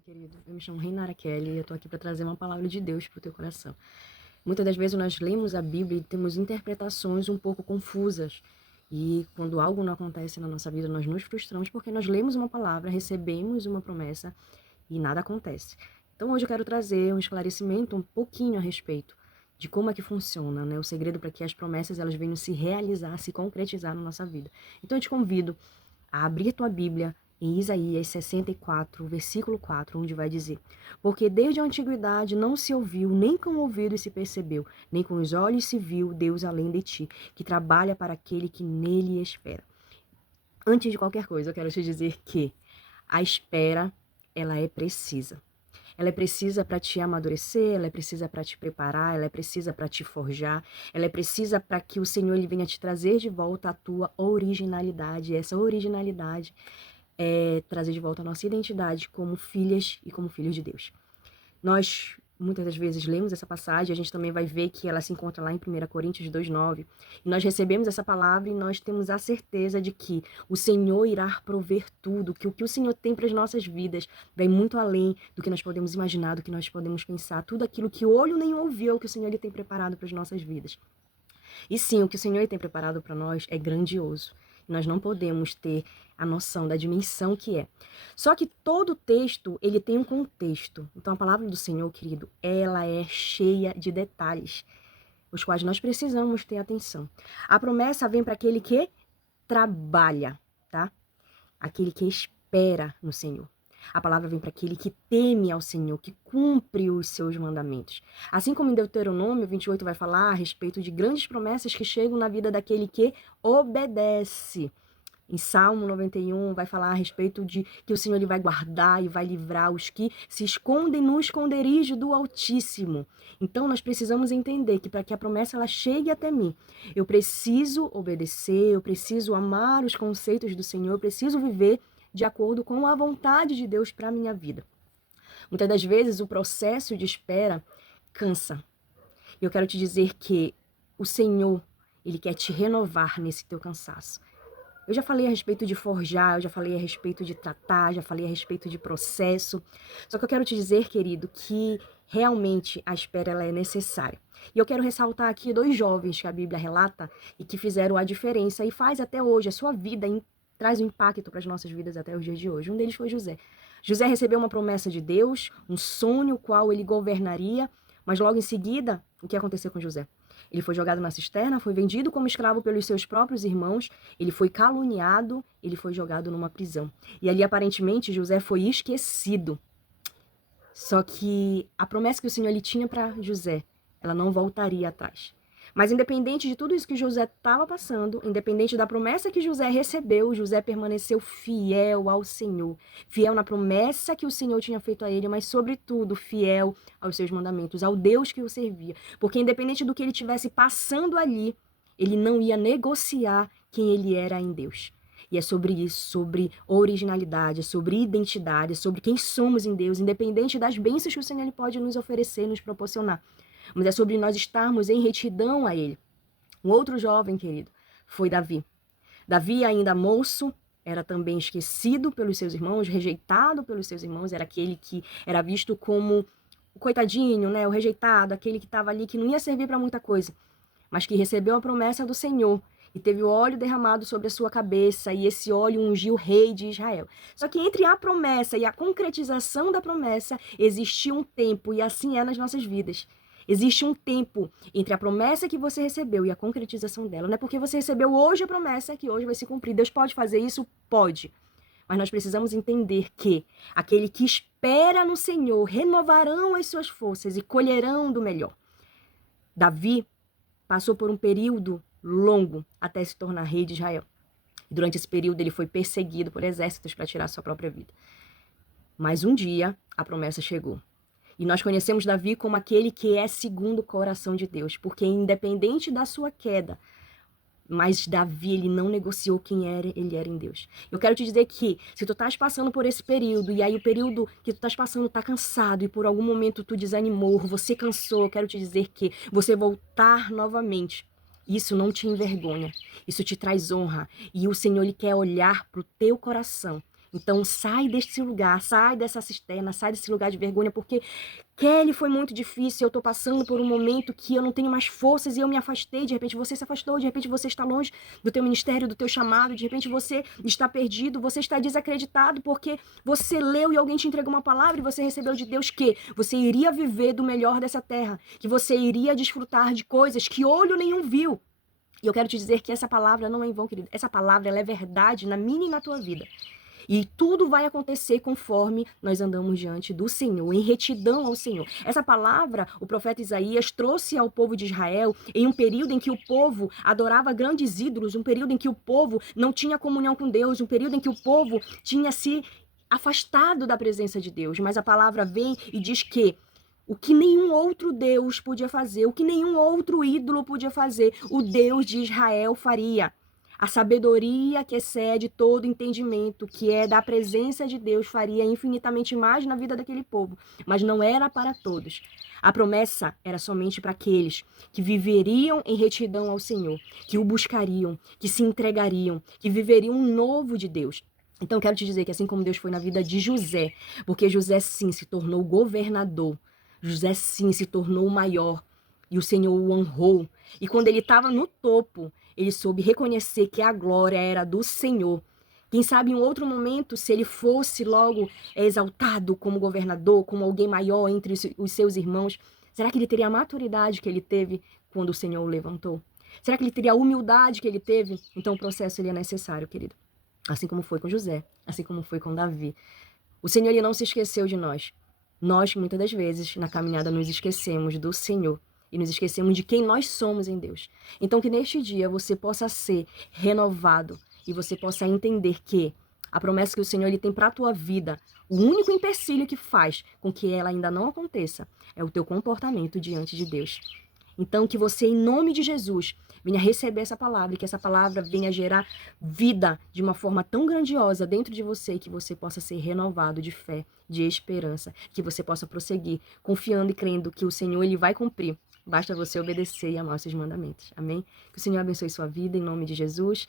Olá, querido. Eu me chamo Reinara Kelly e eu tô aqui para trazer uma palavra de Deus pro teu coração. Muitas das vezes nós lemos a Bíblia e temos interpretações um pouco confusas. E quando algo não acontece na nossa vida, nós nos frustramos porque nós lemos uma palavra, recebemos uma promessa e nada acontece. Então hoje eu quero trazer um esclarecimento um pouquinho a respeito de como é que funciona, né? O segredo para que as promessas elas venham se realizar, se concretizar na nossa vida. Então eu te convido a abrir tua Bíblia em Isaías 64, versículo 4, onde vai dizer: Porque desde a antiguidade não se ouviu, nem com o ouvido se percebeu, nem com os olhos se viu Deus além de ti, que trabalha para aquele que nele espera. Antes de qualquer coisa, eu quero te dizer que a espera, ela é precisa. Ela é precisa para te amadurecer, ela é precisa para te preparar, ela é precisa para te forjar, ela é precisa para que o Senhor ele venha te trazer de volta a tua originalidade. E essa originalidade é trazer de volta a nossa identidade como filhas e como filhos de Deus. Nós, muitas das vezes, lemos essa passagem, a gente também vai ver que ela se encontra lá em 1 Coríntios 2,9, e nós recebemos essa palavra e nós temos a certeza de que o Senhor irá prover tudo, que o Senhor tem para as nossas vidas vai muito além do que nós podemos imaginar, do que nós podemos pensar, tudo aquilo que o olho nem ouviu, é o que o Senhor ele tem preparado para as nossas vidas. E sim, o que o Senhor tem preparado para nós é grandioso. Nós não podemos ter a noção da dimensão que é. Só que todo texto, ele tem um contexto. Então a palavra do Senhor, querido, ela é cheia de detalhes, os quais nós precisamos ter atenção. A promessa vem para aquele que trabalha, tá? Aquele que espera no Senhor. A palavra vem para aquele que teme ao Senhor, que cumpre os seus mandamentos. Assim como em Deuteronômio 28 vai falar a respeito de grandes promessas que chegam na vida daquele que obedece. Em Salmo 91 vai falar a respeito de que o Senhor ele vai guardar e vai livrar os que se escondem no esconderijo do Altíssimo. Então nós precisamos entender que para que a promessa ela chegue até mim, eu preciso obedecer, eu preciso amar os conceitos do Senhor, eu preciso viver de acordo com a vontade de Deus para a minha vida. Muitas das vezes o processo de espera cansa. E eu quero te dizer que o Senhor, ele quer te renovar nesse teu cansaço. Eu já falei a respeito de forjar, eu já falei a respeito de tratar, já falei a respeito de processo. Só que eu quero te dizer, querido, que realmente a espera ela é necessária. E eu quero ressaltar aqui dois jovens que a Bíblia relata e que fizeram a diferença e faz até hoje a sua vida, traz um impacto para as nossas vidas até os dias de hoje. Um deles foi José. José recebeu uma promessa de Deus, um sonho qual ele governaria, mas logo em seguida, o que aconteceu com José? Ele foi jogado na cisterna, foi vendido como escravo pelos seus próprios irmãos, ele foi caluniado, ele foi jogado numa prisão. E ali, aparentemente, José foi esquecido. Só que a promessa que o Senhor ele tinha para José, ela não voltaria atrás. Mas independente de tudo isso que José estava passando, independente da promessa que José recebeu, José permaneceu fiel ao Senhor. Fiel na promessa que o Senhor tinha feito a ele, mas sobretudo fiel aos seus mandamentos, ao Deus que o servia. Porque independente do que ele estivesse passando ali, ele não ia negociar quem ele era em Deus. E é sobre isso, sobre originalidade, sobre identidade, sobre quem somos em Deus, independente das bênçãos que o Senhor ele pode nos oferecer, nos proporcionar. Mas é sobre nós estarmos em retidão a Ele. Um outro jovem, querido, foi Davi. Davi, ainda moço, era também esquecido pelos seus irmãos, rejeitado pelos seus irmãos, era aquele que era visto como o coitadinho, né, o rejeitado, aquele que estava ali, que não ia servir para muita coisa, mas que recebeu a promessa do Senhor e teve o óleo derramado sobre a sua cabeça, e esse óleo ungiu o rei de Israel. Só que entre a promessa e a concretização da promessa, existia um tempo, e assim é nas nossas vidas. Existe um tempo entre a promessa que você recebeu e a concretização dela. Não é porque você recebeu hoje a promessa que hoje vai se cumprir. Deus pode fazer isso? Pode. Mas nós precisamos entender que aquele que espera no Senhor renovarão as suas forças e colherão do melhor. Davi passou por um período longo até se tornar rei de Israel. Durante esse período ele foi perseguido por exércitos para tirar sua própria vida. Mas um dia a promessa chegou. E nós conhecemos Davi como aquele que é segundo o coração de Deus, porque independente da sua queda, mas Davi, ele não negociou quem ele era em Deus. Eu quero te dizer que, se tu estás passando por esse período, e aí o período que tu estás passando tá cansado, e por algum momento tu desanimou, você cansou, eu quero te dizer que você voltar novamente, isso não te envergonha, isso te traz honra, e o Senhor, ele quer olhar pro teu coração, Então sai desse lugar, sai dessa cisterna, sai desse lugar de vergonha, porque Kelly, foi muito difícil, eu tô passando por um momento que eu não tenho mais forças e eu me afastei, de repente você se afastou, de repente você está longe do teu ministério, do teu chamado, de repente você está perdido, você está desacreditado porque você leu e alguém te entregou uma palavra e você recebeu de Deus que você iria viver do melhor dessa terra, que você iria desfrutar de coisas que olho nenhum viu. E eu quero te dizer que essa palavra não é em vão, querido. Essa palavra, ela é verdade na minha e na tua vida. E tudo vai acontecer conforme nós andamos diante do Senhor, em retidão ao Senhor. Essa palavra, o profeta Isaías trouxe ao povo de Israel em um período em que o povo adorava grandes ídolos, um período em que o povo não tinha comunhão com Deus, um período em que o povo tinha se afastado da presença de Deus. Mas a palavra vem e diz que o que nenhum outro Deus podia fazer, o que nenhum outro ídolo podia fazer, o Deus de Israel faria. A sabedoria que excede todo entendimento, que é da presença de Deus, faria infinitamente mais na vida daquele povo. Mas não era para todos. A promessa era somente para aqueles que viveriam em retidão ao Senhor, que o buscariam, que se entregariam, que viveriam um novo de Deus. Então eu quero te dizer que assim como Deus foi na vida de José, porque José sim se tornou governador, José sim se tornou o maior, e o Senhor o honrou. E quando ele estava no topo, ele soube reconhecer que a glória era do Senhor. Quem sabe em um outro momento, se ele fosse logo exaltado como governador, como alguém maior entre os seus irmãos, será que ele teria a maturidade que ele teve quando o Senhor o levantou? Será que ele teria a humildade que ele teve? Então o processo ele é necessário, querido. Assim como foi com José, assim como foi com Davi. O Senhor ele não se esqueceu de nós. Nós, muitas das vezes, na caminhada, nos esquecemos do Senhor e nos esquecemos de quem nós somos em Deus. Então, que neste dia você possa ser renovado e você possa entender que a promessa que o Senhor ele tem para a tua vida, o único empecilho que faz com que ela ainda não aconteça é o teu comportamento diante de Deus. Então, que você, em nome de Jesus, venha receber essa palavra e que essa palavra venha gerar vida de uma forma tão grandiosa dentro de você que você possa ser renovado de fé, de esperança, que você possa prosseguir confiando e crendo que o Senhor ele vai cumprir. Basta você obedecer e amar os seus mandamentos. Amém? Que o Senhor abençoe sua vida em nome de Jesus.